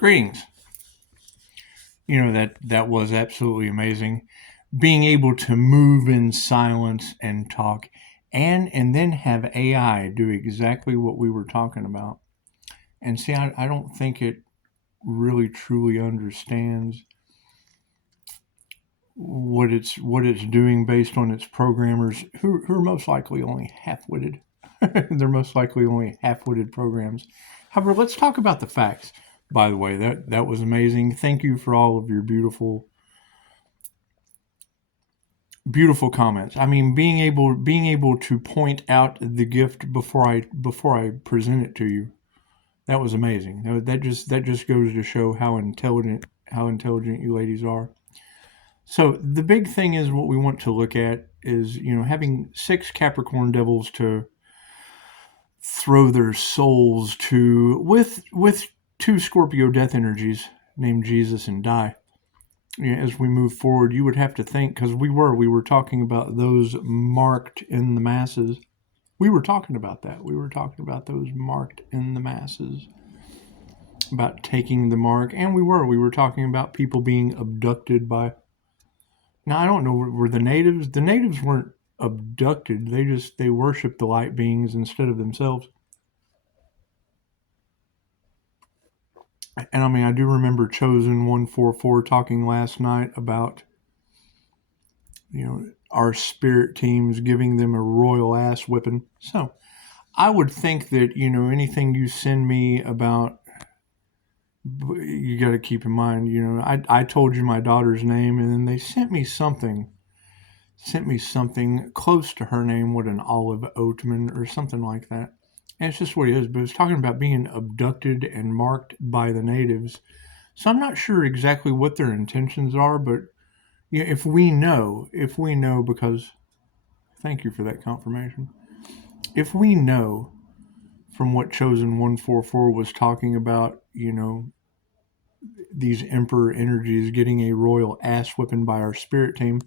Greetings. That was absolutely amazing. Being able to move in silence and talk and then have AI do exactly what we were talking about. And see, I don't think it really truly understands what it's doing based on its programmers who are most likely only half-witted. They're most likely only half-witted programs. However, let's talk about the facts. By the way, that was amazing. Thank you for all of your beautiful comments. I mean, being able to point out the gift before I present it to you. That was amazing. That just goes to show how intelligent you ladies are. So the big thing is what we want to look at is having six Capricorn devils to throw their souls to with two Scorpio death energies named Jesus and Die. As we move forward, you would have to think, because we were talking about those marked in the masses. We were talking about that. We were talking about those marked in the masses, about taking the mark, and we were talking about people being abducted by. Now I don't know, were the natives? The natives weren't abducted. They worshiped the light beings instead of themselves. And I mean, I do remember Chosen 144 talking last night about our spirit teams giving them a royal ass whipping. So I would think that anything you send me about, you got to keep in mind. I told you my daughter's name, and then they sent me something close to her name, what, an Olive Oatman or something like that. And it's just what it is. But it's talking about being abducted and marked by the natives. So I'm not sure exactly what their intentions are, but if we know, because thank you for that confirmation. If we know from what Chosen 144 was talking about, these emperor energies getting a royal ass whipping by our spirit team,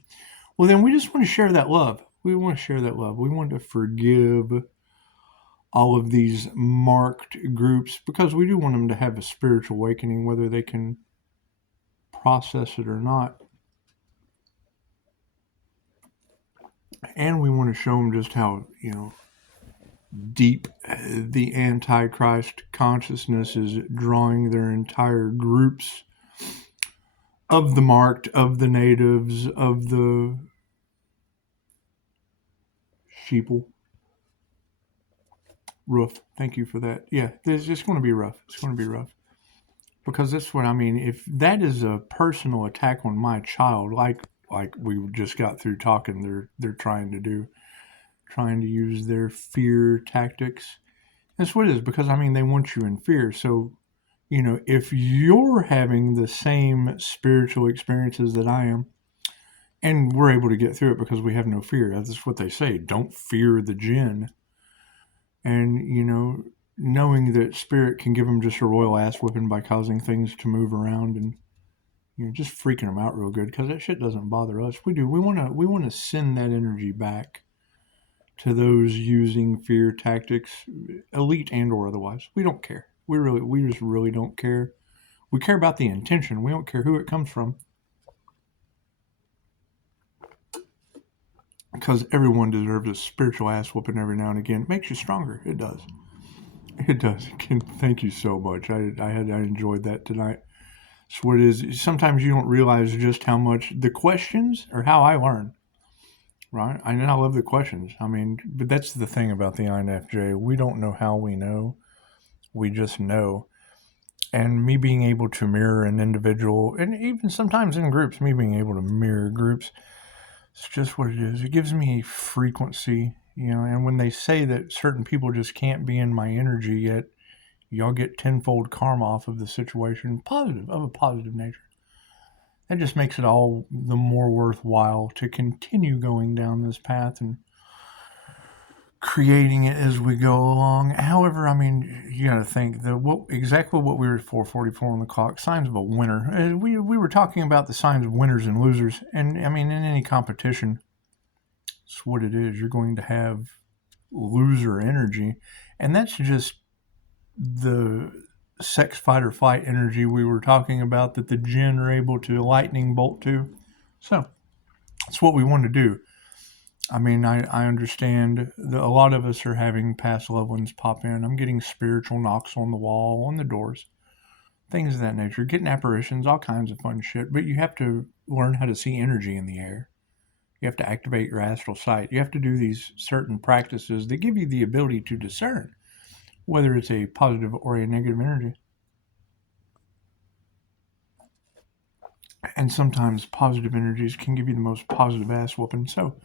well, then we just want to share that love. We want to share that love. We want to forgive all of these marked groups, because we do want them to have a spiritual awakening, whether they can process it or not. And we want to show them just how, deep the Antichrist consciousness is drawing their entire groups of the marked, of the natives, of the sheeple. Rough. Thank you for that. Yeah, it's going to be rough. It's going to be rough. Because that's what I mean. If that is a personal attack on my child, like we just got through talking, they're trying to use their fear tactics. That's what it is, because I mean they want you in fear. So, if you're having the same spiritual experiences that I am, and we're able to get through it because we have no fear. That's what they say. Don't fear the jinn. And, knowing that spirit can give them just a royal ass whipping by causing things to move around and just freaking them out real good, because that shit doesn't bother us. We do. We want to send that energy back to those using fear tactics, elite and or otherwise. We don't care. We just really don't care. We care about the intention. We don't care who it comes from, because everyone deserves a spiritual ass whooping every now and again. It makes you stronger. It does. It does. Thank you so much. I enjoyed that tonight. It's what it is. Sometimes you don't realize just how much the questions are how I learn. Right? I love the questions. I mean, but that's the thing about the INFJ. We don't know how we know. We just know. And me being able to mirror an individual, and even sometimes in groups, me being able to mirror groups, it's just what it is. It gives me frequency, and when they say that certain people just can't be in my energy yet, y'all get tenfold karma off of the situation, of a positive nature. That just makes it all the more worthwhile to continue going down this path and creating it as we go along. However, I mean, you got to think exactly what we were 4:44 on the clock. Signs of a winner. We were talking about the signs of winners and losers, and I mean, in any competition, it's what it is. You're going to have loser energy, and that's just the sex fight or flight energy we were talking about that the jinn are able to lightning bolt to. So it's what we want to do. I mean, I understand that a lot of us are having past loved ones pop in. I'm getting spiritual knocks on the wall, on the doors, things of that nature, getting apparitions, all kinds of fun shit. But you have to learn how to see energy in the air. You have to activate your astral sight. You have to do these certain practices that give you the ability to discern whether it's a positive or a negative energy. And sometimes positive energies can give you the most positive ass whooping. So,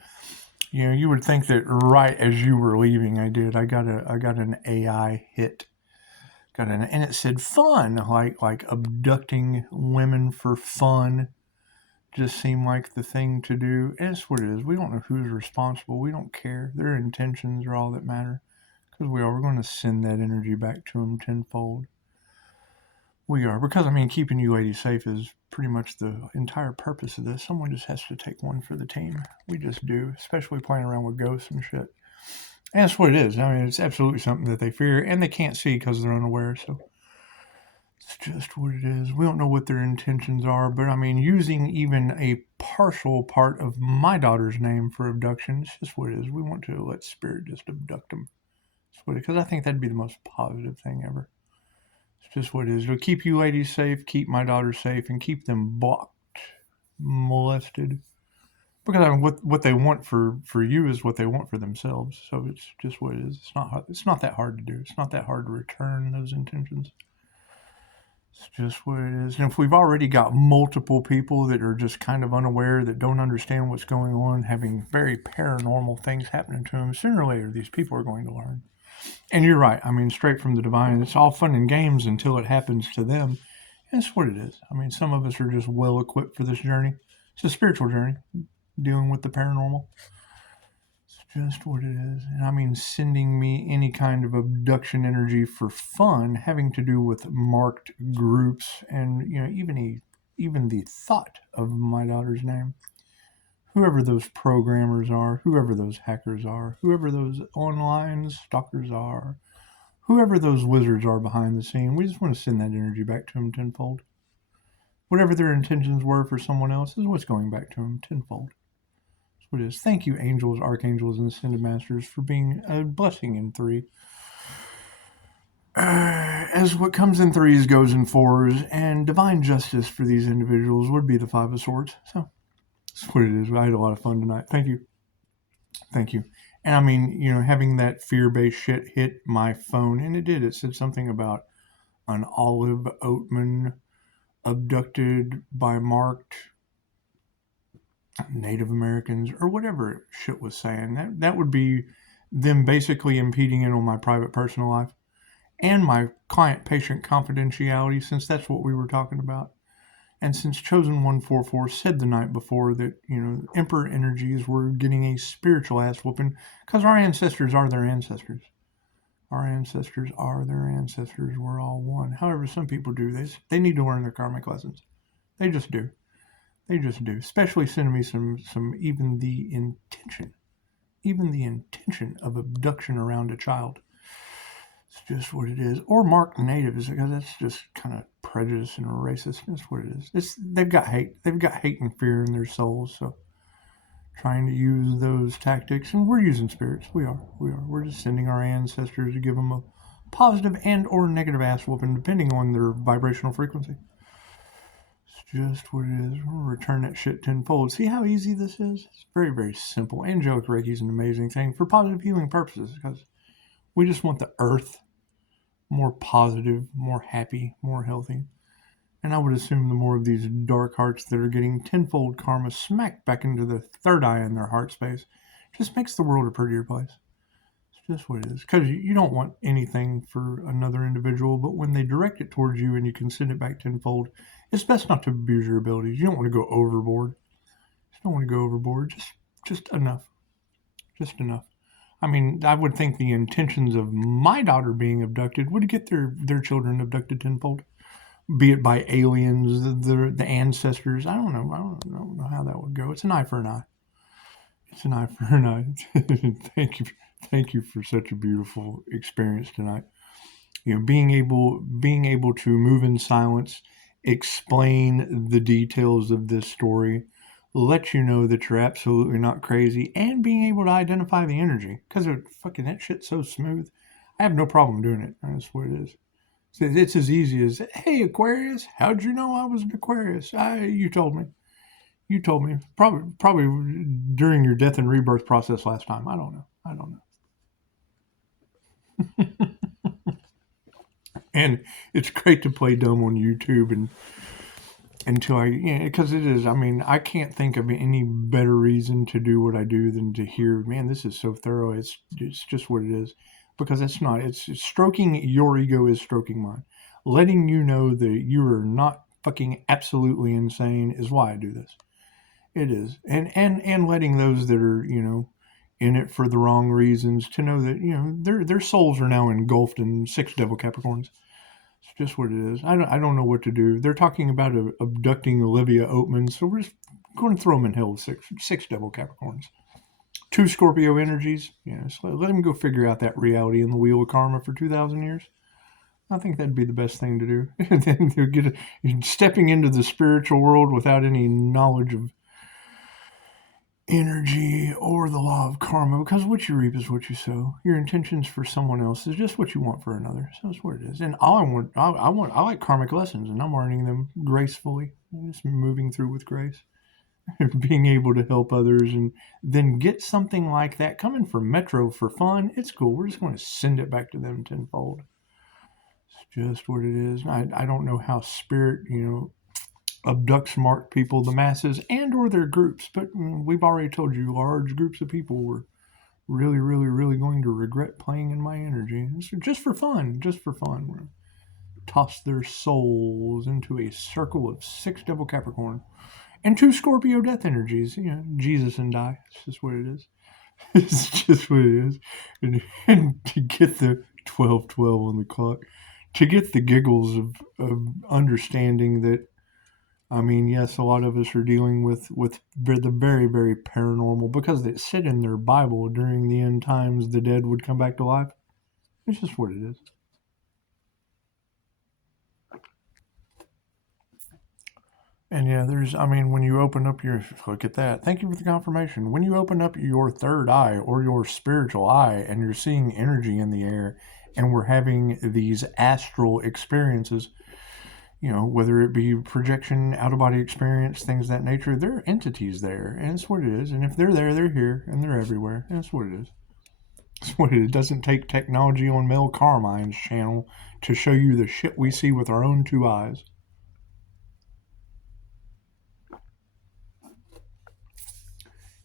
you would think that right as you were leaving, I got an AI hit. And it said fun, like abducting women for fun just seemed like the thing to do. And it's what it is. We don't know who's responsible. We don't care. Their intentions are all that matter. Because we're going to send that energy back to them tenfold. We are. Because, I mean, keeping you ladies safe is pretty much the entire purpose of this. Someone just has to take one for the team. We just do. Especially playing around with ghosts and shit. And that's what it is. I mean, it's absolutely something that they fear. And they can't see because they're unaware. So it's just what it is. We don't know what their intentions are. But, I mean, using even a partial part of my daughter's name for abduction, it's just what it is. We want to let spirit just abduct them. Because I think that'd be the most positive thing ever. It's just what it is. It'll keep you ladies safe, keep my daughter safe, and keep them blocked, molested. Because I mean, what they want for you is what they want for themselves. So it's just what it is. It's not that hard to do. It's not that hard to return those intentions. It's just what it is. And if we've already got multiple people that are just kind of unaware, that don't understand what's going on, having very paranormal things happening to them, sooner or later these people are going to learn. And you're right. I mean, straight from the divine, it's all fun and games until it happens to them. And it's what it is. I mean, some of us are just well equipped for this journey. It's a spiritual journey, dealing with the paranormal. It's just what it is. And I mean, sending me any kind of abduction energy for fun, having to do with marked groups, and even the thought of my daughter's name. Whoever those programmers are, whoever those hackers are, whoever those online stalkers are, whoever those wizards are behind the scene, we just want to send that energy back to them tenfold. Whatever their intentions were for someone else is what's going back to them tenfold. That's what it is. Thank you, angels, archangels, and ascended masters, for being a blessing in three. As what comes in threes goes in fours, and divine justice for these individuals would be the Five of Swords. So that's what it is. I had a lot of fun tonight. Thank you. Thank you. And I mean, having that fear-based shit hit my phone, and it did. It said something about an Olive Oatman abducted by marked Native Americans, or whatever shit was saying. That would be them basically impeding it on my private personal life and my client-patient confidentiality, since that's what we were talking about. And since Chosen 144 said the night before that, Emperor energies were getting a spiritual ass whooping because our ancestors are their ancestors. Our ancestors are their ancestors. We're all one. However, some people do this. They need to learn their karmic lessons. They just do. They just do. Especially sending me some even the intention of abduction around a child. It's just what it is. Or marked native, because that's just kind of prejudice and racist. That's what it is. They've got hate. They've got hate and fear in their souls. So trying to use those tactics, and we're using spirits. We are. We're just sending our ancestors to give them a positive and or negative ass whooping, depending on their vibrational frequency. It's just what it is. We'll return that shit tenfold. See how easy this is? It's very, very simple. Angelic Reiki is an amazing thing for positive healing purposes, because we just want the earth more positive, more happy, more healthy. And I would assume the more of these dark hearts that are getting tenfold karma smacked back into the third eye in their heart space just makes the world a prettier place. It's just what it is. Because you don't want anything for another individual, but when they direct it towards you and you can send it back tenfold, it's best not to abuse your abilities. You don't want to go overboard. You don't want to go overboard. Just enough. Just enough. I mean, I would think the intentions of my daughter being abducted would get their children abducted tenfold, be it by aliens, the ancestors. I don't know how that would go. It's an eye for an eye. It's an eye for an eye. Thank you for such a beautiful experience tonight. being able to move in silence, explain the details of this story, let you know that you're absolutely not crazy, and being able to identify the energy, because fucking that shit's so smooth. I have no problem doing it. That's what it is. It's as easy as, hey, Aquarius, how'd you know I was an Aquarius? You told me. You told me. Probably during your death and rebirth process last time. I don't know. I don't know. And it's great to play dumb on YouTube and until because it is. I mean, I can't think of any better reason to do what I do than to hear, man, this is so thorough. It's just what it is, because it's not. It's stroking your ego is stroking mine, letting you know that you are not fucking absolutely insane is why I do this. It is, and letting those that are in it for the wrong reasons to know that their souls are now engulfed in six devil Capricorns. It's just what it is. I don't know what to do. They're talking about abducting Olivia Oatman, so we're just going to throw them in hell with six devil Capricorns. Two Scorpio energies. Yes, let them go figure out that reality in the wheel of karma for 2,000 years. I think that'd be the best thing to do. And then stepping into the spiritual world without any knowledge of energy or the law of karma, because what you reap is what you sow. Your intentions for someone else is just what you want for another. So that's what it is. And I like karmic lessons, and I'm learning them gracefully, just moving through with grace, being able to help others, and then get something like that coming from Metro for fun. It's cool. We're just going to send it back to them tenfold. It's just what it is. I don't know how spirit, abduct smart people, the masses, and or their groups. But we've already told you large groups of people were really, really, really going to regret playing in my energy. So just for fun, we're toss their souls into a circle of six devil Capricorn and two Scorpio death energies. Jesus and die. It's just what it is. It's just what it is. And to get the 12:12 on the clock, to get the giggles of understanding that, I mean, yes, a lot of us are dealing with the very, very paranormal, because it said in their Bible during the end times the dead would come back to life. It's just what it is. And yeah, when you open up look at that. Thank you for the confirmation. When you open up your third eye or your spiritual eye and you're seeing energy in the air and we're having these astral experiences, whether it be projection, out-of-body experience, things of that nature, there are entities there, and it's what it is. And if they're there, they're here, and they're everywhere. And that's what it is. It's what it is. It doesn't take technology on Mel Carmine's channel to show you the shit we see with our own two eyes.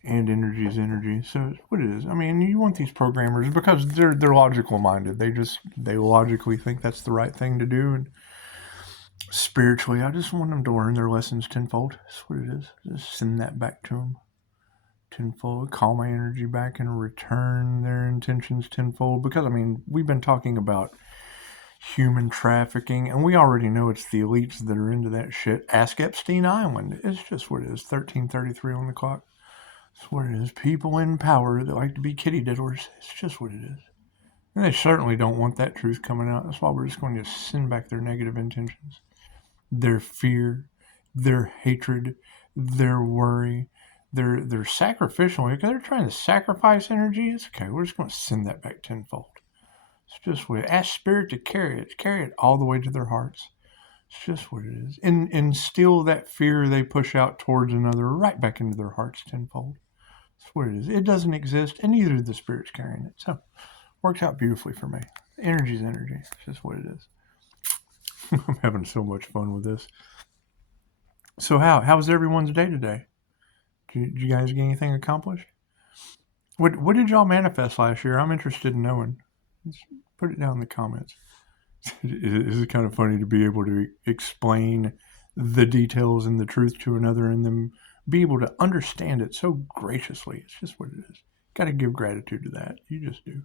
And energy is energy. So it's what it is. I mean, you want these programmers, because they're logical minded. They logically think that's the right thing to do, and spiritually, I just want them to learn their lessons tenfold. That's what it is. Just send that back to them tenfold. Call my energy back and return their intentions tenfold. Because, we've been talking about human trafficking, and we already know it's the elites that are into that shit. Ask Epstein Island. It's just what it is. 13:33 on the clock. That's what it is. People in power that like to be kitty diddlers. It's just what it is. And they certainly don't want that truth coming out. That's why we're just going to send back their negative intentions, their fear, their hatred, their worry, their sacrificial. They're trying to sacrifice energy. It's okay. We're just going to send that back tenfold. It's just what it is. Ask spirit to carry it all the way to their hearts. It's just what it is. And instill that fear they push out towards another right back into their hearts tenfold. That's what it is. It doesn't exist, and neither the spirit's carrying it. So, works out beautifully for me. Energy's energy. It's just what it is. I'm having so much fun with this. So how was everyone's day today? Did you guys get anything accomplished? What did y'all manifest last year? I'm interested in knowing. Just put it down in the comments. It is kind of funny to be able to explain the details and the truth to another, and then be able to understand it so graciously. It's just what it is. Got to give gratitude to that. You just do.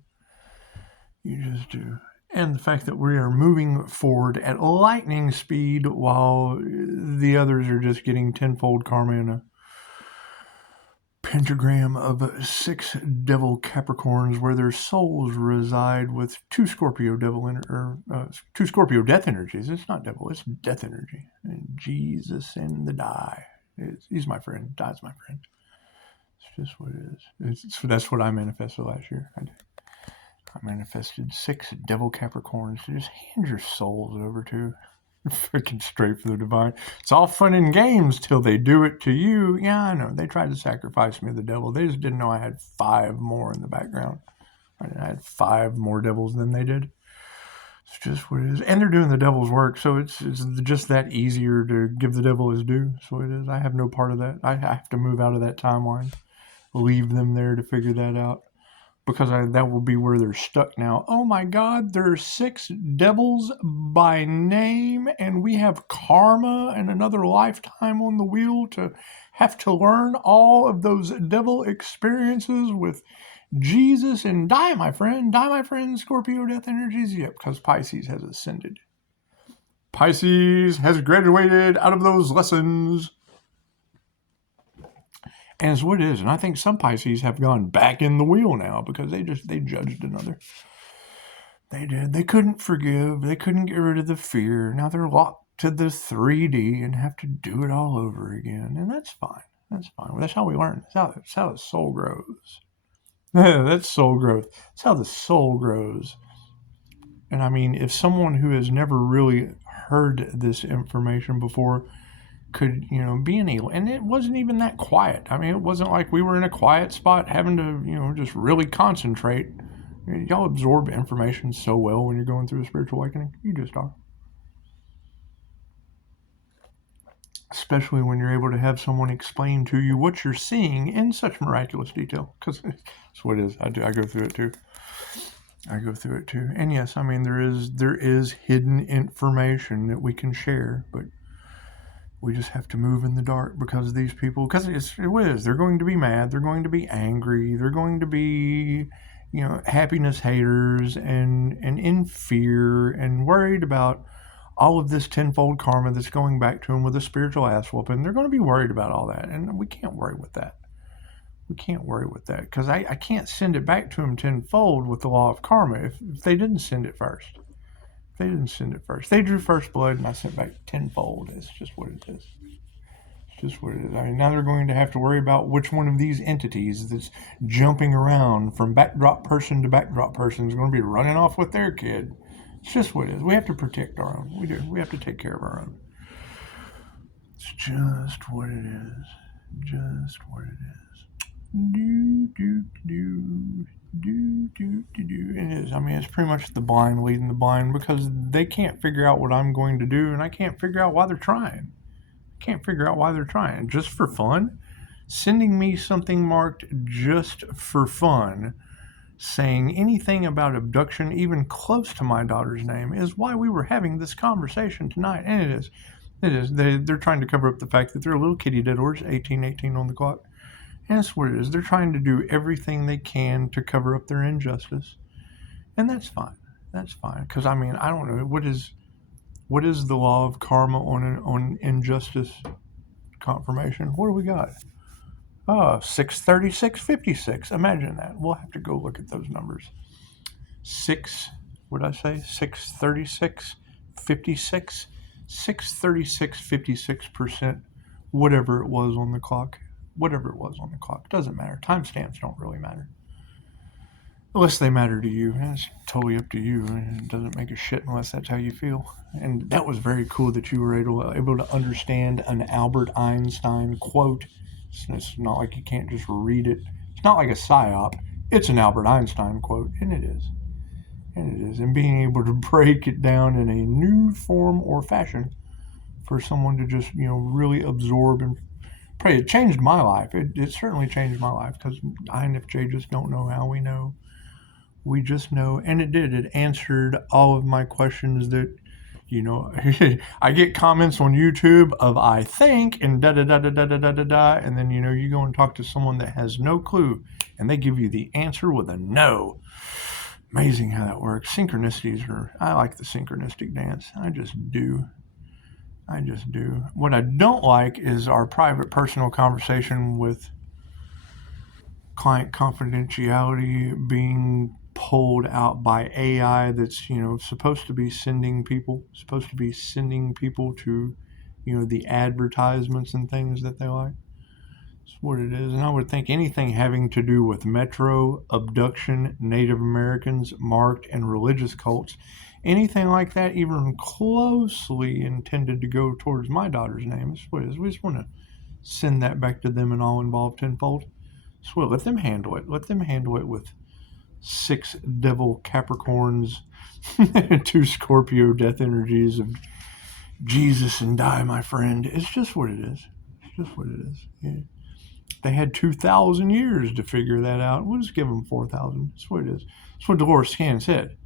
You just do. And the fact that we are moving forward at lightning speed while the others are just getting tenfold karma pentagram of 6 devil Capricorns where their souls reside with 2 Scorpio two Scorpio death energies. It's not devil, it's death energy. And Jesus and the die. He's my friend. Die's my friend. It's just what it is. That's what I manifested last year. I manifested 6 devil Capricorns to just hand your souls over to. Freaking straight for the divine. It's all fun and games till they do it to you. Yeah, I know. They tried to sacrifice me to the devil. They just didn't know I had 5 more in the background. I had 5 more devils than they did. It's just what it is. And they're doing the devil's work, so it's just that easier to give the devil his due. So it is. I have no part of that. I have to move out of that timeline. Leave them there to figure that out. Because that will be where they're stuck now. Oh my God, there are 6 devils by name, and we have karma and another lifetime on the wheel to have to learn all of those devil experiences with Jesus and die, my friend, Scorpio death energies. Yep, because Pisces has ascended. Pisces has graduated out of those lessons. And it's what it is. And I think some Pisces have gone back in the wheel now because they judged another. They did. They couldn't forgive. They couldn't get rid of the fear. Now they're locked to the 3D and have to do it all over again. And that's fine. That's fine. That's how we learn. That's how the soul grows. That's soul growth. That's how the soul grows. And I mean, if someone who has never really heard this information before could, be in and it wasn't even that quiet. I mean, it wasn't like we were in a quiet spot having to, just really concentrate. Y'all absorb information so well when you're going through a spiritual awakening. You just are. Especially when you're able to have someone explain to you what you're seeing in such miraculous detail. Because that's what it is. I go through it too. And yes, I mean, there is hidden information that we can share, but we just have to move in the dark because these people, because it is, they're going to be mad, they're going to be angry, they're going to be, happiness haters and in fear and worried about all of this tenfold karma that's going back to them with a spiritual ass whooping. They're going to be worried about all that, and we can't worry with that. Because I can't send it back to them tenfold with the law of karma if they didn't send it first. They drew first blood and I sent back tenfold. It's just what it is. I mean, now they're going to have to worry about which one of these entities that's jumping around from backdrop person to backdrop person is going to be running off with their kid. It's just what it is. We have to protect our own. We do. We have to take care of our own. It's just what it is. It is. I mean, it's pretty much the blind leading the blind because they can't figure out what I'm going to do, and I can't figure out why they're trying. Just for fun. Sending me something marked just for fun, saying anything about abduction, even close to my daughter's name, is why we were having this conversation tonight. And it is. They're trying to cover up the fact that they're a little kitty dead horse, 1818 on the clock. And that's what it is. They're trying to do everything they can to cover up their injustice. And that's fine. Because, I mean, I don't know. What is the law of karma on injustice confirmation? What do we got? 636.56. Imagine that. We'll have to go look at those numbers. 636.56. 636.56%. Whatever it was on the clock. Doesn't matter. Timestamps don't really matter. Unless they matter to you. It's totally up to you. It doesn't make a shit unless that's how you feel. And that was very cool that you were able to understand an Albert Einstein quote. It's not like you can't just read it. It's not like a psyop. It's an Albert Einstein quote. And it is. And being able to break it down in a new form or fashion for someone to just, really absorb and pray. It changed my life. It certainly changed my life because I and FJ just don't know how we know. We just know. And it did. It answered all of my questions that, I get comments on YouTube of I think and da-da-da-da-da-da-da-da. And then, you go and talk to someone that has no clue and they give you the answer with a no. Amazing how that works. I like the synchronistic dance. I just do. What I don't like is our private personal conversation with client confidentiality being pulled out by AI that's, supposed to be sending people to, the advertisements and things that they like. That's what it is. And I would think anything having to do with metro, abduction, Native Americans, marked, and religious cults, anything like that, even closely intended to go towards my daughter's name, is what it is. We just want to send that back to them and all involved tenfold. So let them handle it. Let them handle it with 6 devil Capricorns, 2 Scorpio death energies of Jesus and die, my friend. It's just what it is. It's just what it is. Yeah. They had 2,000 years to figure that out. We'll just give them 4,000. That's what it is. That's what Dolores Cannon said.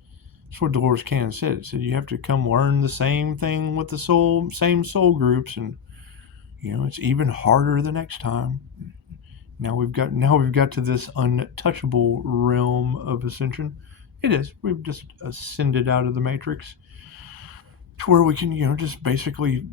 That's what Dolores Cannon said. It said you have to come learn the same thing with the same soul groups, and it's even harder the next time. Now we've got to this untouchable realm of ascension. It is. We've just ascended out of the matrix to where we can, just basically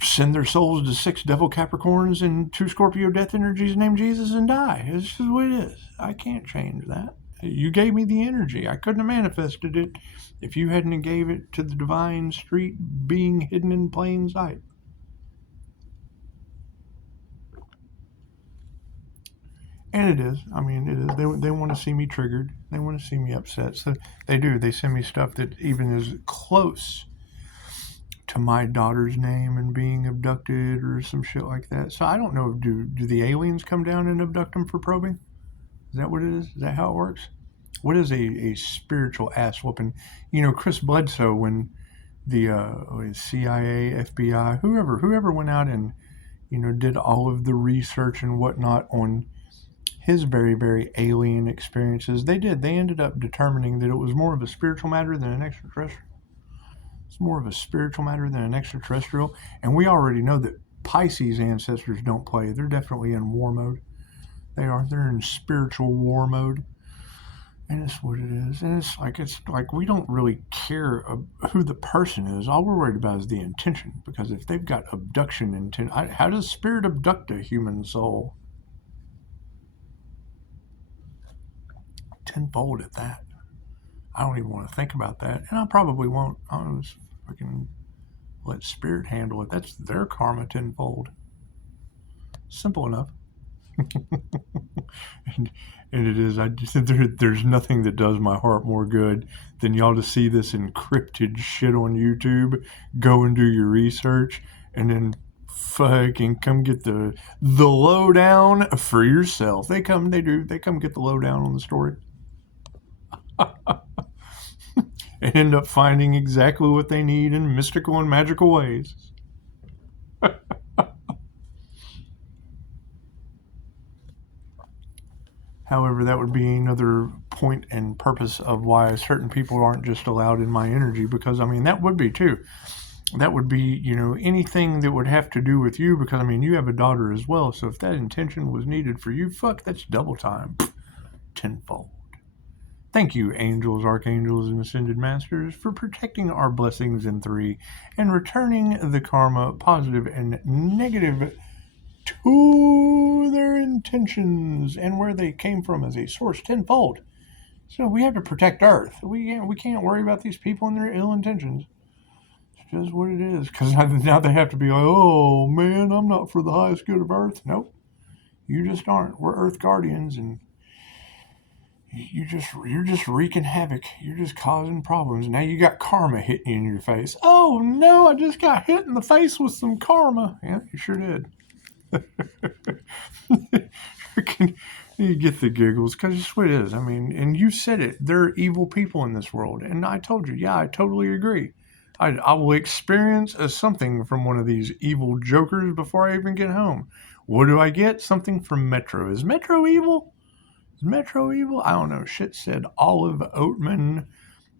send their souls to 6 devil Capricorns and 2 Scorpio death energies named Jesus and die. It's just the way it is. I can't change that. You gave me the energy. I couldn't have manifested it if you hadn't gave it to the divine street being hidden in plain sight. And it is. I mean, it is. They want to see me triggered. They want to see me upset. So they do. They send me stuff that even is close to my daughter's name and being abducted or some shit like that. So I don't know. Do the aliens come down and abduct them for probing? Is that what it is? Is that how it works? What is a spiritual ass whooping? Chris Bledsoe, when the CIA, FBI, whoever went out and did all of the research and whatnot on his very, very alien experiences, they ended up determining that it was more of a spiritual matter than an extraterrestrial. It's more of a spiritual matter than an extraterrestrial. And we already know that Pisces ancestors don't play. They're definitely in war mode. They're in spiritual war mode. And it's what it is. And it's like we don't really care who the person is. All we're worried about is the intention. Because if they've got abduction intent, how does spirit abduct a human soul? Tenfold at that. I don't even want to think about that, and I probably won't. I'll just fucking let spirit handle it. That's their karma tenfold. Simple enough. and it is. There's nothing that does my heart more good than y'all to see this encrypted shit on YouTube. Go and do your research, and then fucking come get the lowdown for yourself. They come get the lowdown on the story. And end up finding exactly what they need in mystical and magical ways. However, that would be another point and purpose of why certain people aren't just allowed in my energy, because, that would be too. That would be, anything that would have to do with you, because, you have a daughter as well, so if that intention was needed for you, that's double time. Tenfold. Thank you, angels, archangels, and ascended masters, for protecting our blessings in 3 and returning the karma, positive and negative, to their intentions and where they came from as a source tenfold. So we have to protect Earth. We can't worry about these people and their ill intentions. It's just what it is. Because now they have to be like, oh man, I'm not for the highest good of Earth. Nope. You just aren't. We're Earth guardians, and you're just wreaking havoc. You're just causing problems. Now you got karma hitting you in your face. Oh no, I just got hit in the face with some karma. Yeah, you sure did. You get the giggles because it's what it is. And you said it. There are evil people in this world, and I told you, yeah, I totally agree. I will experience something from one of these evil jokers before I even get home. What do I get? Something from Metro. Is Metro evil? Metro evil? I don't know. Shit said Olive Oatman,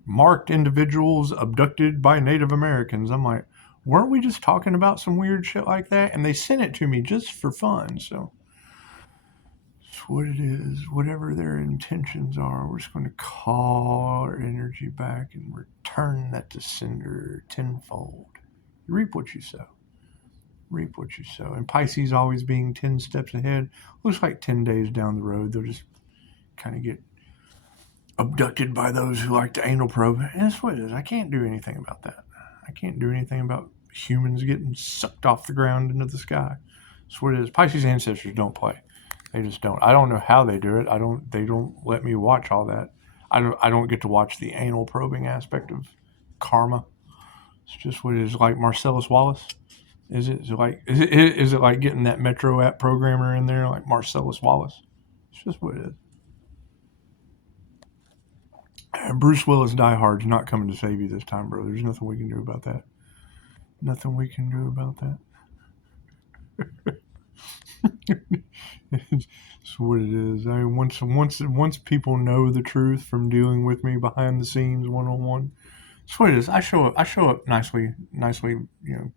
marked individuals abducted by Native Americans. I'm like, weren't we just talking about some weird shit like that? And they sent it to me just for fun. So it's what it is. Whatever their intentions are, we're just going to call our energy back and return that to sender tenfold. You reap what you sow. Reap what you sow. And Pisces always being 10 steps ahead. Looks like 10 days down the road, they'll just kind of get abducted by those who like to anal probe. And that's what it is. I can't do anything about that. I can't do anything about humans getting sucked off the ground into the sky. That's what it is. Pisces ancestors don't play. They just don't. I don't know how they do it. They don't let me watch all that. I don't get to watch the anal probing aspect of karma. It's just what it is. Like Marcellus Wallace. Is it like getting that Metro app programmer in there like Marcellus Wallace? It's just what it is. Bruce Willis Die Hard's not coming to save you this time, bro. There's nothing we can do about that. Nothing we can do about that. It's what it is. I mean, once people know the truth from dealing with me behind the scenes, one-on-one, that's what it is. I show up nicely. You know.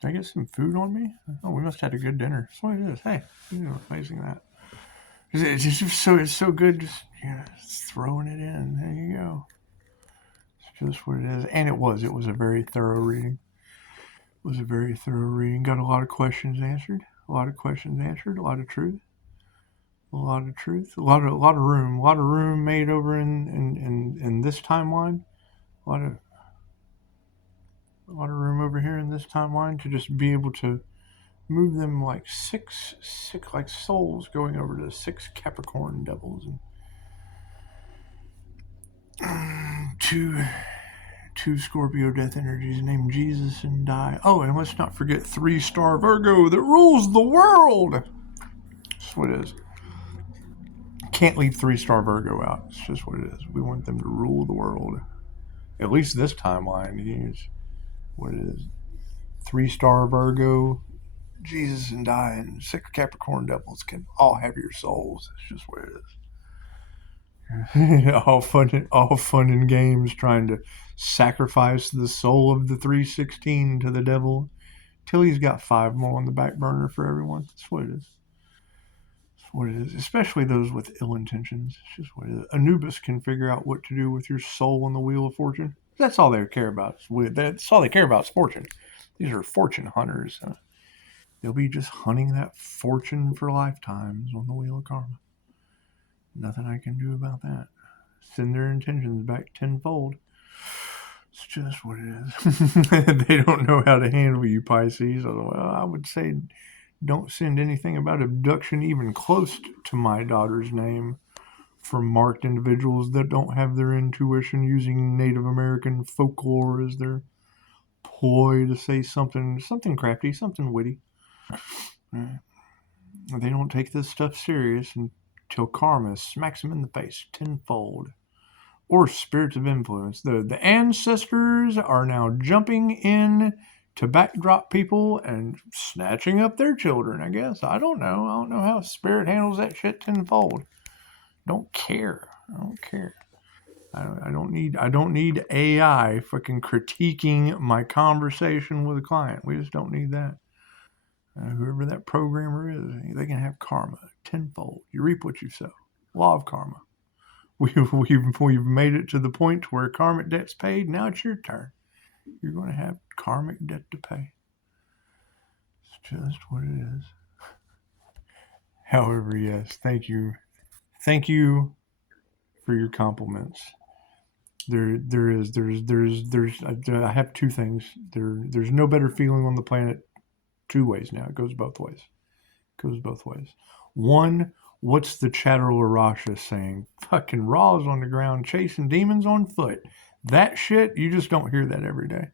Did I get some food on me? Oh, we must have had a good dinner. That's what it is. Hey, you know, amazing that. It's so good. Just throwing it in. There you go. It's just what it is. And it was a very thorough reading. It was a very thorough reading. Got a lot of questions answered. A lot of truth. A lot of room made over in this timeline. A lot of room over here in this timeline to just be able to move them like six like souls going over to 6 Capricorn devils and two Scorpio death energies named Jesus and die. Oh, and let's not forget 3-star Virgo that rules the world. That's what it is. Can't leave 3-star Virgo out. It's just what it is. We want them to rule the world. At least this timeline, he's what it is. 3-star Virgo, Jesus and die, and 6 Capricorn devils can all have your souls. It's just what it is. all fun and games trying to sacrifice the soul of the 316 to the devil till he's got 5 more on the back burner for everyone. That's what it is. That's what it is. Especially those with ill intentions. It's just what it is. Anubis can figure out what to do with your soul on the Wheel of Fortune. That's all they care about. That's all they care about is fortune. These are fortune hunters. They'll be just hunting that fortune for lifetimes on the Wheel of Karma. Nothing I can do about that. Send their intentions back tenfold. It's just what it is. They don't know how to handle you, Pisces. Well, I would say don't send anything about abduction even close to my daughter's name from marked individuals that don't have their intuition using Native American folklore as their ploy to say something crafty, something witty. They don't take this stuff serious until karma smacks them in the face tenfold. Or spirits of influence. The ancestors are now jumping in to backdrop people and snatching up their children, I guess. I don't know how spirit handles that shit tenfold. Don't care. I don't need AI fucking critiquing my conversation with a client. We just don't need that. Whoever that programmer is, they can have karma tenfold. You reap what you sow. Law of karma. We've made it to the point where karmic debt's paid. Now it's your turn. You're going to have karmic debt to pay. It's just what it is. However, yes, thank you for your compliments. I have 2 things. There's no better feeling on the planet 2 ways now. It goes both ways. One, what's the Chatterlarasha saying? Fucking Ra's on the ground chasing demons on foot. That shit, you just don't hear that every day.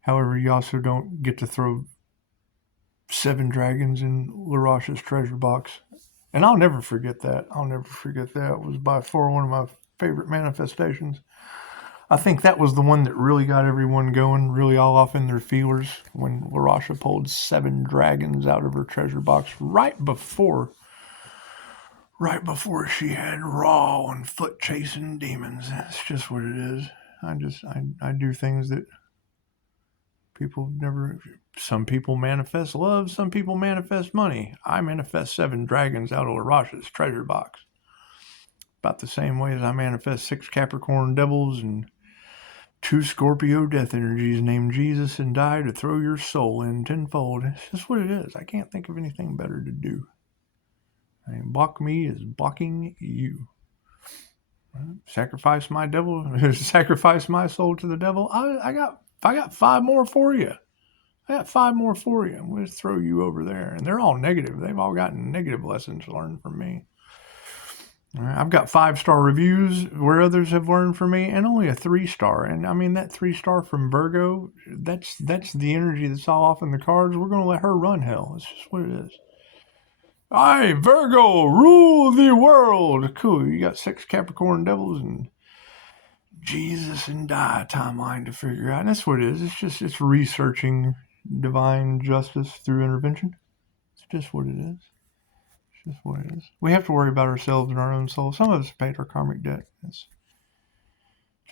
However, you also don't get to throw 7 dragons in Larasha's treasure box. And I'll never forget that. It was by far one of my favorite manifestations. I think that was the one that really got everyone going, really all off in their feelers, when Larasha pulled 7 dragons out of her treasure box right before she had Ra on foot chasing demons. That's just what it is. I do things that people never. Some people manifest love, some people manifest money. I manifest 7 dragons out of Larasha's treasure box. About the same way as I manifest 6 Capricorn devils and Two Scorpio death energies named Jesus and die to throw your soul in tenfold. It's just what it is. I can't think of anything better to do. I mean, block me is blocking you. Sacrifice my devil, sacrifice my soul to the devil. I got 5 more for you. I got 5 more for you. I'm going to throw you over there. And they're all negative. They've all gotten negative lessons learned from me. All right, I've got 5-star reviews where others have learned from me, and only a 3-star. And I mean, that 3-star from Virgo, that's the energy that's all off in the cards. We're going to let her run hell. It's just what it is. I, Virgo, rule the world. Cool. You got 6 Capricorn devils and Jesus and die timeline to figure out. And that's what it is. It's researching divine justice through intervention. It's just what it is. It's just what it is. We have to worry about ourselves and our own soul. Some of us paid our karmic debt. It's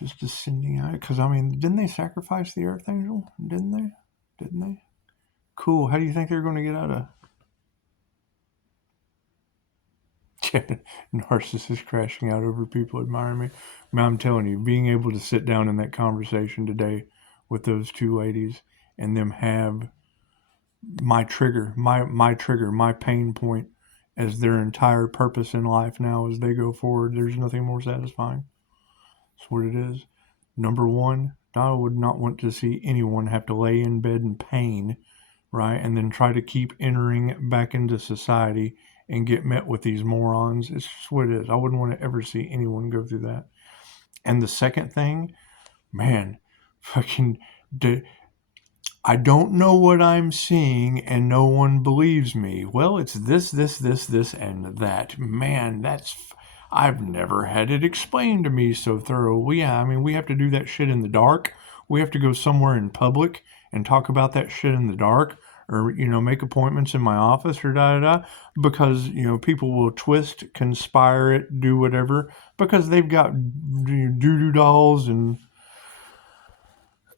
just descending out. Because, I mean, didn't they sacrifice the Earth Angel? Didn't they? Cool. How do you think they're going to get out of narcissists crashing out over people admiring me? I mean, I'm telling you, being able to sit down in that conversation today with those 2 ladies and them have my trigger, my pain point as their entire purpose in life now as they go forward, there's nothing more satisfying. That's what it is. Number one, I would not want to see anyone have to lay in bed in pain, right, and then try to keep entering back into society and get met with these morons. It's just what it is. I wouldn't want to ever see anyone go through that. And the second thing, man, I don't know what I'm seeing and no one believes me. Well, it's this, and that. Man, I've never had it explained to me so thoroughly. Yeah, I mean, we have to do that shit in the dark. We have to go somewhere in public and talk about that shit in the dark, or, make appointments in my office or because, people will twist, conspire it, do whatever, because they've got doo-doo dolls and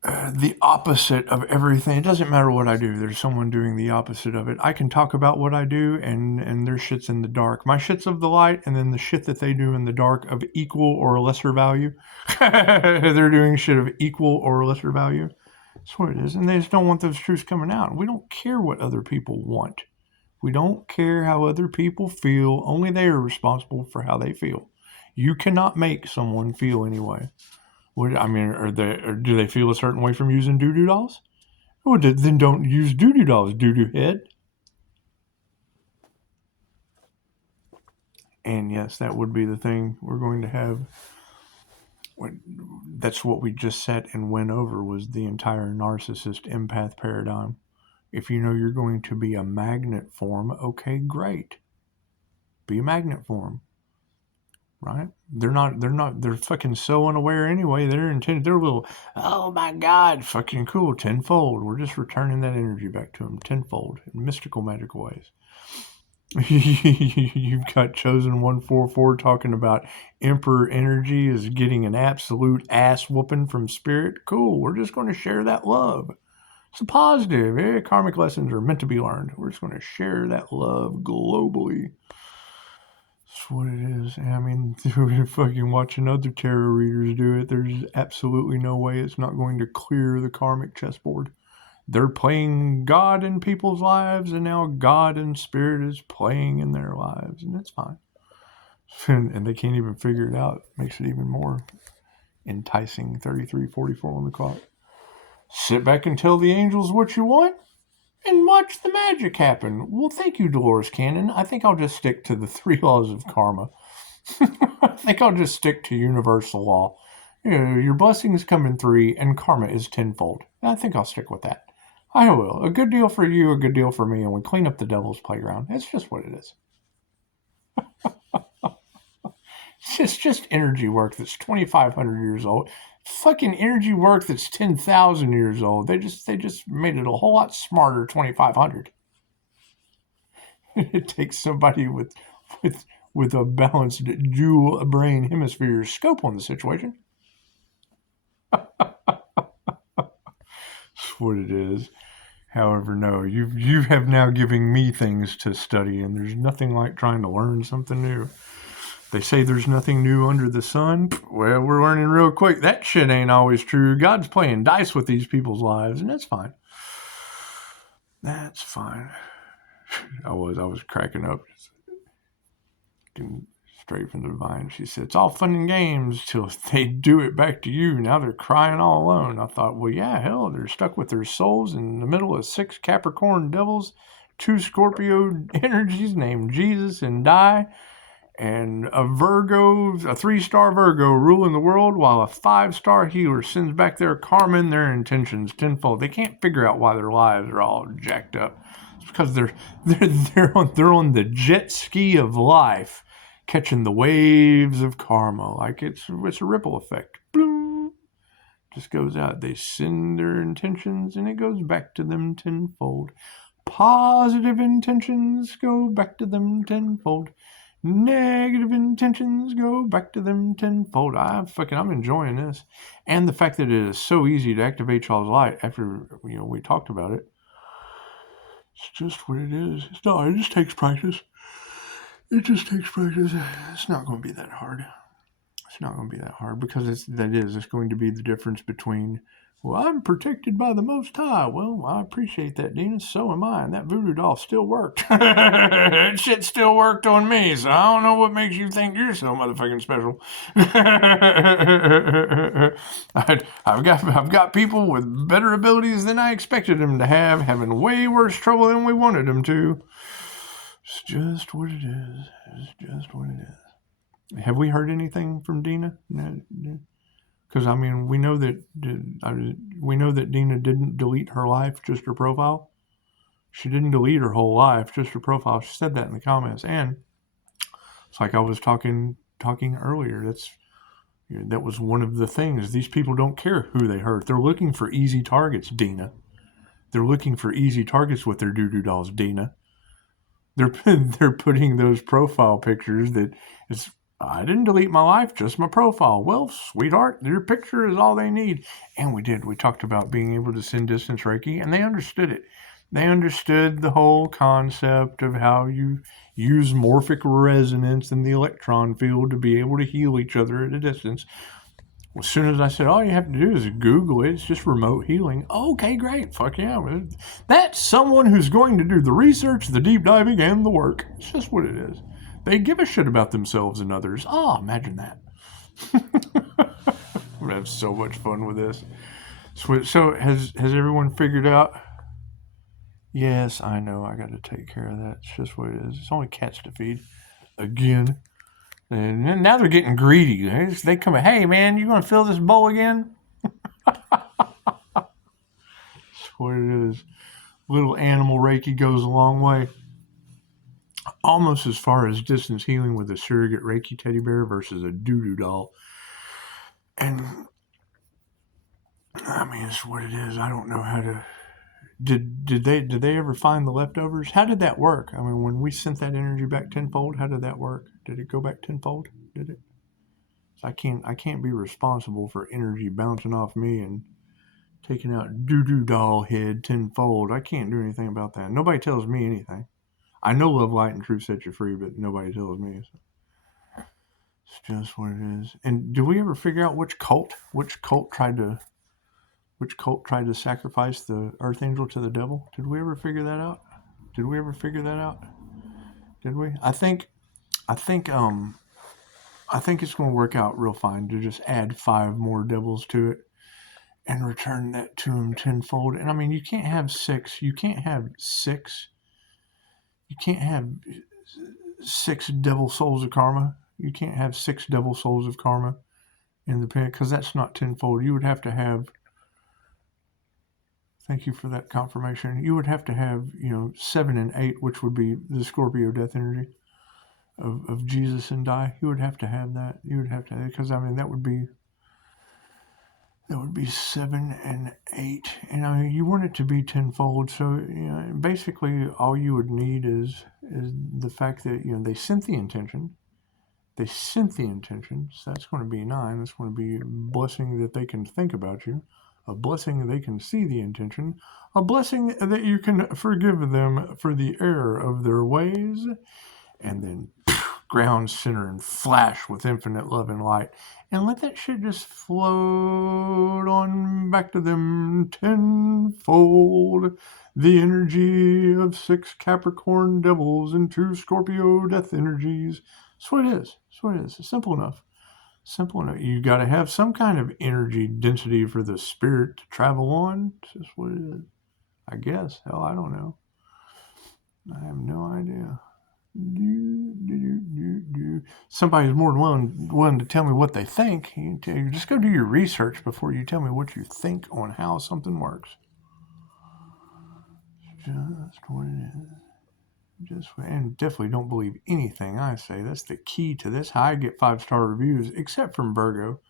the opposite of everything. It doesn't matter what I do. There's someone doing the opposite of it. I can talk about what I do, and their shit's in the dark. My shit's of the light, and then the shit that they do in the dark of equal or lesser value. They're doing shit of equal or lesser value. That's what it is. And they just don't want those truths coming out. We don't care what other people want. We don't care how other people feel. Only they are responsible for how they feel. You cannot make someone feel anyway. I mean, do they feel a certain way from using doo-doo dolls? Well, then don't use doo-doo dolls, doo-doo head. And yes, that would be the thing we're going to have. That's what we just sat and went over, was the entire narcissist empath paradigm. If you know you're going to be a magnet for them, okay, great. Be a magnet for them. Right? They're fucking so unaware anyway. They're a little, oh my God, fucking cool, tenfold. We're just returning that energy back to them tenfold in mystical, magical ways. You've got Chosen 144 talking about Emperor energy is getting an absolute ass whooping from spirit. Cool, we're just going to share that love. It's a positive. Karmic lessons are meant to be learned. We're just going to share that love globally. That's what it is. I mean, we're going to fucking watching other tarot readers do it. There's absolutely no way it's not going to clear the karmic chessboard. They're playing God in people's lives, and now God in spirit is playing in their lives, and it's fine. And they can't even figure it out. Makes it even more enticing. 33:44 on the clock. Sit back and tell the angels what you want, and watch the magic happen. Well, thank you, Dolores Cannon. I think I'll just stick to the 3 laws of karma. I think I'll just stick to universal law. Your blessings come in 3, and karma is tenfold. I think I'll stick with that. I will. A good deal for you, a good deal for me, and we clean up the devil's playground. It's just what it is. It's just energy work that's 2,500 years old. Fucking energy work that's 10,000 years old. They just made it a whole lot smarter 2,500. It takes somebody with a balanced dual brain hemisphere scope on the situation. That's what it is. However, no, you have now given me things to study, and there's nothing like trying to learn something new. They say there's nothing new under the sun. Well, we're learning real quick that shit ain't always true. God's playing dice with these people's lives, and that's fine. That's fine. I was cracking up. Straight from the divine. She said, it's all fun and games till they do it back to you. Now they're crying all alone. I thought, well, yeah, hell, they're stuck with their souls in the middle of 6 Capricorn devils, 2 Scorpio energies named Jesus and Die, and a Virgo, a 3-star Virgo ruling the world, while a 5-star healer sends back their karma and their intentions tenfold. They can't figure out why their lives are all jacked up. It's because they're on the jet ski of life, catching the waves of karma. Like it's a ripple effect. Bloom. Just goes out. They send their intentions and it goes back to them tenfold. Positive intentions go back to them tenfold. Negative intentions go back to them tenfold. I'm enjoying this. And the fact that it is so easy to activate y'all's light after we talked about it. It's just what it is. It just takes practice. It just takes practice. It's not going to be that hard. It's not going to be that hard because it's going to be the difference between, well, I'm protected by the Most High. Well, I appreciate that, Dina. So am I. And that voodoo doll still worked. That shit still worked on me. So I don't know what makes you think you're so motherfucking special. I've got people with better abilities than I expected them to have, having way worse trouble than we wanted them to. It's just what it is. It's just what it is. Have we heard anything from Dina? Because we know that Dina didn't delete her life, just her profile. She didn't delete her whole life, just her profile. She said that in the comments, and it's like I was talking earlier. That was one of the things. These people don't care who they hurt. They're looking for easy targets, Dina. They're looking for easy targets with their doo-doo dolls, Dina. They're putting those profile pictures that it's, I didn't delete my life, just my profile. Well, sweetheart, your picture is all they need. And we did. We talked about being able to send distance Reiki, and they understood it. They understood the whole concept of how you use morphic resonance in the electron field to be able to heal each other at a distance. As soon as I said, all you have to do is Google it, it's just remote healing. Okay, great. Fuck yeah. That's someone who's going to do the research, the deep diving, and the work. It's just what it is. They give a shit about themselves and others. Oh, imagine that. We're going to have so much fun with this. So has everyone figured out? Yes, I know. I got to take care of that. It's just what it is. It's only cats to feed. Again. And now they're getting greedy. They come, hey man, you gonna fill this bowl again? That's what it is. Little animal Reiki goes a long way. Almost as far as distance healing with a surrogate Reiki teddy bear versus a doo-doo doll. And it's what it is. I don't know how to. Did they ever find the leftovers? How did that work? When we sent that energy back tenfold, how did that work? Did it go back tenfold? Did it? So I can't be responsible for energy bouncing off me and taking out doo-doo doll head tenfold. I can't do anything about that. Nobody tells me anything. I know love, light, and truth set you free, but nobody tells me. So. It's just what it is. And do we ever figure out which cult tried to sacrifice the earth angel to the devil? Did we ever figure that out? Did we? I think it's going to work out real fine to just add 5 more devils to it and return that to him tenfold. And you can't have 6. You can't have 6. You can't have 6 devil souls of karma. You can't have 6 devil souls of karma in the pen, because that's not tenfold. You would have to have. Thank you for that confirmation. You would have to have 7 and 8, which would be the Scorpio death energy of Jesus and Die. You would have to have that. You would have to, because that would be 7 and 8, and you want it to be tenfold. So basically, all you would need is the fact that they sent the intention. They sent the intention, so that's going to be 9. That's going to be a blessing that they can think about you, a blessing that they can see the intention, a blessing that you can forgive them for the error of their ways, and then ground center and flash with infinite love and light. And let that shit just float on back to them tenfold. The energy of 6 Capricorn devils and 2 Scorpio death energies. That's what it is. That's what it is. It's simple enough. Simple enough. You got to have some kind of energy density for the spirit to travel on. It's just what it is. I guess. Hell, I don't know. I have no idea. Somebody's more than willing to tell me what they think. You just go do your research before you tell me what you think on how something works. Just what it is. And definitely don't believe anything I say. That's the key to this. How I get 5-star reviews, except from Virgo,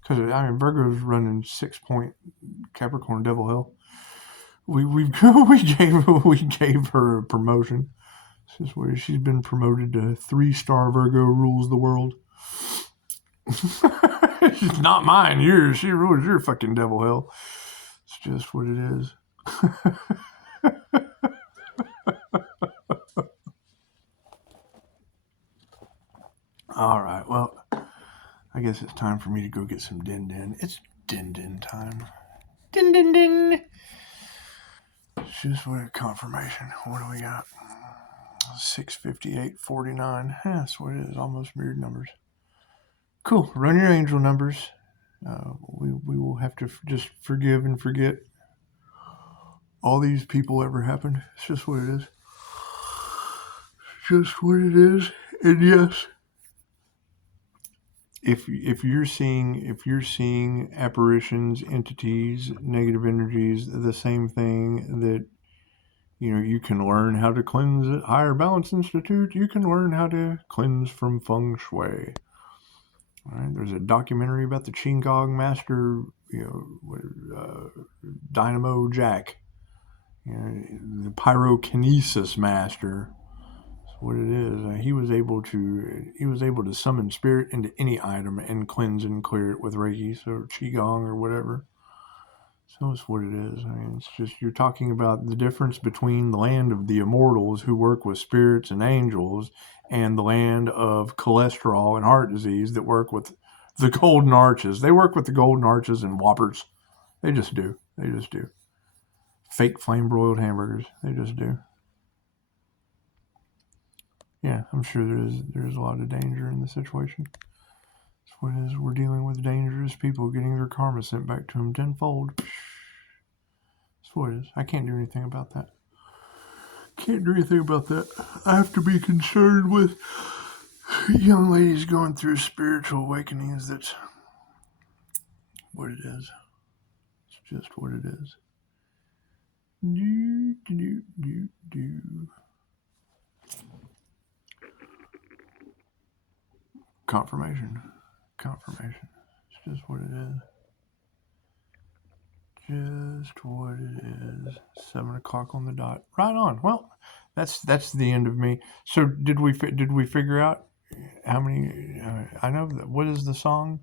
because Virgo's running 6-point Capricorn devil hell. We gave her a promotion. This is where she's been promoted to 3-star Virgo rules the world. She's not mine, yours. She rules your fucking devil hell. It's just what it is. All right, well, I guess it's time for me to go get some din-din. It's din-din time. Din-din-din. It's just what a confirmation. What do we got? 65849. Yeah, that's what it is. Almost mirrored numbers. Cool. Run your angel numbers. We will have to just forgive and forget all these people ever happened. It's just what it is. Just what it is. And yes, if you're seeing apparitions, entities, negative energies, the same thing that you can learn how to cleanse at Higher Balance Institute. You can learn how to cleanse from feng shui. All right, there's a documentary about the Qigong master, Dynamo Jack, the pyrokinesis master. That's what it is. He was able to summon spirit into any item and cleanse and clear it with Reiki, or Qigong, or whatever. So it's what it is. It's just, you're talking about the difference between the land of the immortals who work with spirits and angels and the land of cholesterol and heart disease that work with the golden arches. They work with the golden arches and whoppers. They just do. Fake flame broiled hamburgers. They just do. Yeah, I'm sure there's a lot of danger in the situation. That's what it is. We're dealing with dangerous people getting their karma sent back to them tenfold. That's what it is. I can't do anything about that. I have to be concerned with young ladies going through spiritual awakenings. That's what it is. It's just what it is. Confirmation. It's just what it is. Just what it is. 7 o'clock on the dot. Right on. Well, that's the end of me. So did we figure out how many? I know that. What is the song?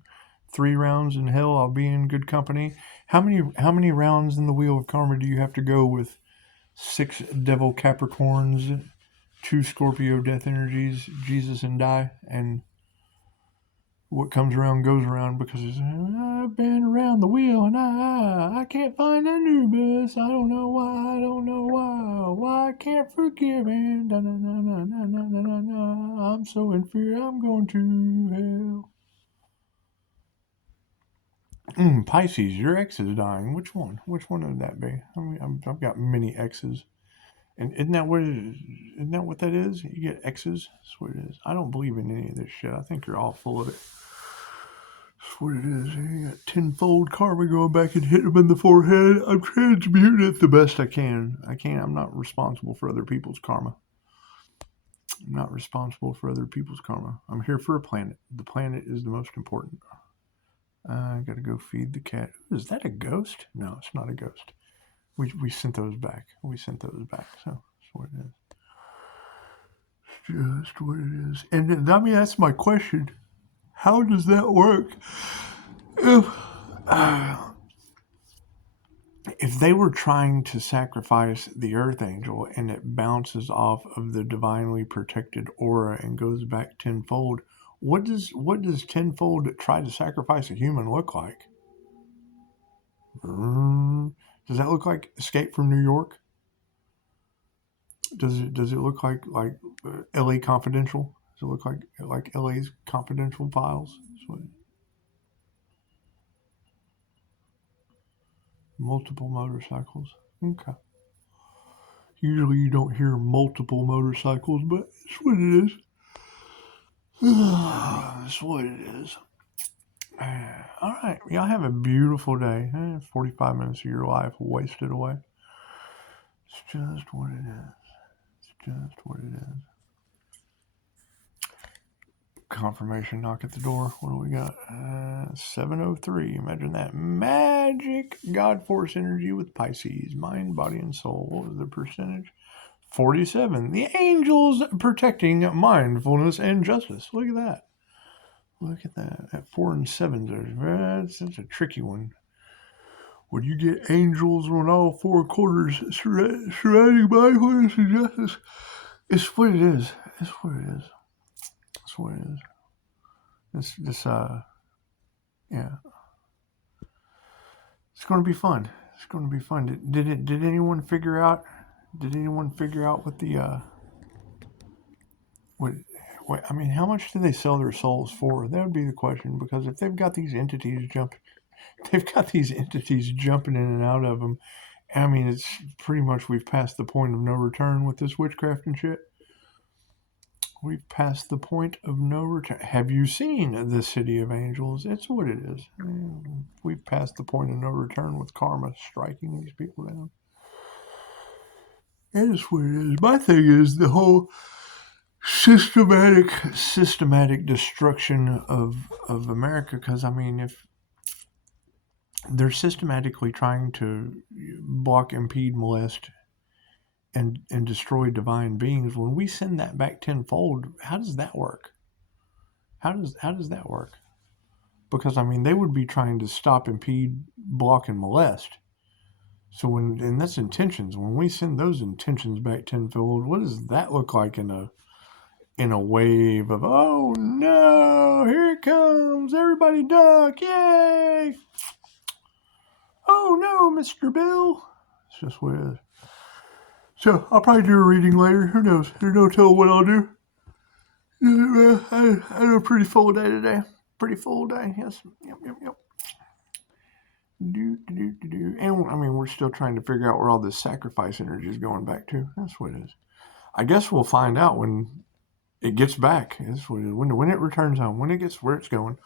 3 rounds in hell, I'll be in good company. How many rounds in the wheel of karma do you have to go with 6 devil Capricorns, 2 Scorpio death energies, Jesus and die, and what comes around goes around, because I've been around the wheel and I can't find Anubis. I don't know why I can't forgive him. I'm so in fear, I'm going to hell. Pisces, your ex is dying. Which one would that be? I mean, I've got many exes. And isn't that what it is? Isn't that what that is? You get exes? That's what it is. I don't believe in any of this shit. I think you're all full of it. That's what it is. You got tenfold karma going back and hitting them in the forehead. I'm transmuting it the best I can. I'm not responsible for other people's karma. I'm here for a planet. The planet is the most important. I gotta go feed the cat. Is that a ghost? No, it's not a ghost. We sent those back. So that's what it is. Just what it is. And I mean, that's my question. How does that work? If they were trying to sacrifice the earth angel, and it bounces off of the divinely protected aura and goes back tenfold. What does tenfold try to sacrifice a human look like? Does that look like Escape from New York? Does it look like L.A. Confidential? Does it look like L.A.'s Confidential Files? Multiple motorcycles. Okay. Usually you don't hear multiple motorcycles, but it's what it is. That's what it is. All right. Y'all have a beautiful day. 45 minutes of your life wasted away. It's just what it is. It's just what it is. Confirmation knock at the door. What do we got? 703. Imagine that. Magic God Force energy with Pisces. Mind, body, and soul. What was the percentage? 47. The angels protecting mindfulness and justice. Look at that. Look at that. At 4 and 7. That's a tricky one. When you get angels on all four quarters surrounding mindfulness and justice, it's what it is. It's what it is. It's what it is. Yeah. It's going to be fun. It's going to be fun. Did anyone figure out? Did anyone figure out what the what? I mean, how much do they sell their souls for? That would be the question. Because if they've got these entities jumping in and out of them. I mean, it's pretty much we've passed the point of no return with this witchcraft and shit. We've passed the point of no return. Have you seen the City of Angels? It's what it is. We've passed the point of no return with karma striking these people down. It is what it is. My thing is the whole systematic destruction of America. Because, I mean, if they're systematically trying to block, impede, molest, and destroy divine beings, when we send that back tenfold, how does that work? How does that work? Because, I mean, they would be trying to stop, impede, block, and molest. So and that's intentions. When we send those intentions back tenfold, what does that look like in a wave of, oh no, here it comes, everybody duck, yay! Oh no, Mr. Bill. It's just what it is. So I'll probably do a reading later. Who knows? There's no telling what I'll do. I had a pretty full day today. Pretty full day. Yes. Yep. And I mean, we're still trying to figure out where all this sacrifice energy is going back to. That's what it is. I guess we'll find out when it gets back. That's what it is. When it returns home, when it gets where it's going.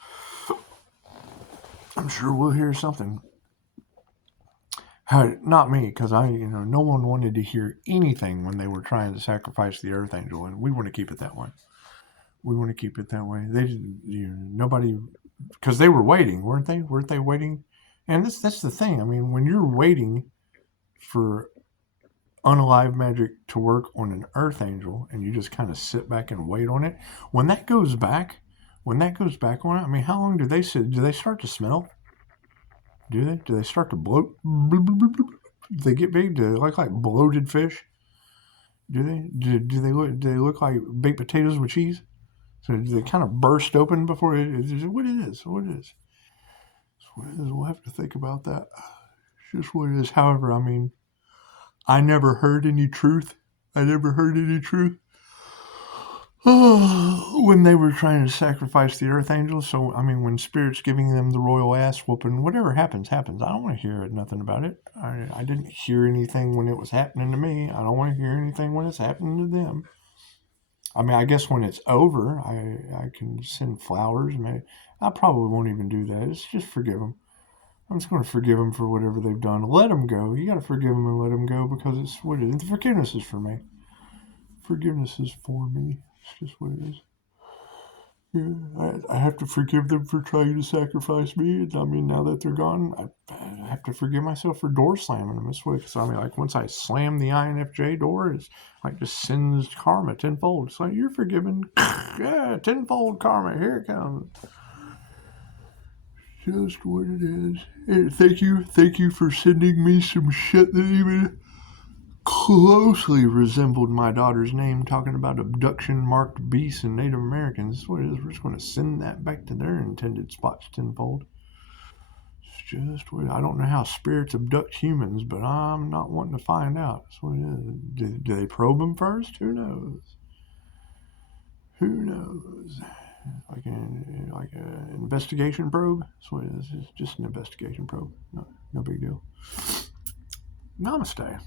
I'm sure we'll hear something. Not me, because no one wanted to hear anything when they were trying to sacrifice the Earth Angel, and we want to keep it that way. They didn't, nobody, because they were waiting, weren't they? Weren't they waiting? And that's the thing. I mean, when you're waiting for unalive magic to work on an Earth Angel, and you just kind of sit back and wait on it, when that goes back on it, I mean, how long do they sit? Do they start to smell? Do they? Do they start to bloat? Do they get big? Do they look like bloated fish? Do they? Do they look like baked potatoes with cheese? So do they kind of burst open before it is? What it is? What it is? It's what it is. We'll have to think about that. It's just what it is. However, I mean, I never heard any truth. When they were trying to sacrifice the Earth Angels. So, I mean, when Spirit's giving them the royal ass whooping, whatever happens. I don't want to hear nothing about it. I didn't hear anything when it was happening to me. I don't want to hear anything when it's happening to them. I mean, I guess when it's over, I can send flowers. I probably won't even do that. It's just forgive them. I'm just going to forgive them for whatever they've done. Let them go. You got to forgive them and let them go, because it's what it is. The forgiveness is for me. Forgiveness is for me. It's just what it is. Yeah, I have to forgive them for trying to sacrifice me. I mean, now that they're gone, I have to forgive myself for door slamming them this way. Because, I mean, like, once I slam the INFJ door, it's like just sends karma tenfold. It's like, you're forgiven. Yeah, tenfold karma. Here it comes. Just what it is. Hey, thank you for sending me some shit that even closely resembled my daughter's name, talking about abduction marked beasts and Native Americans. That's what it is. We're just going to send that back to their intended spots tenfold. It's just what I don't know how spirits abduct humans, but I'm not wanting to find out. That's what it is. Do they probe them first? Who knows? Who knows? Like an investigation probe. That's what it is. It's just an investigation probe. No big deal. Namaste.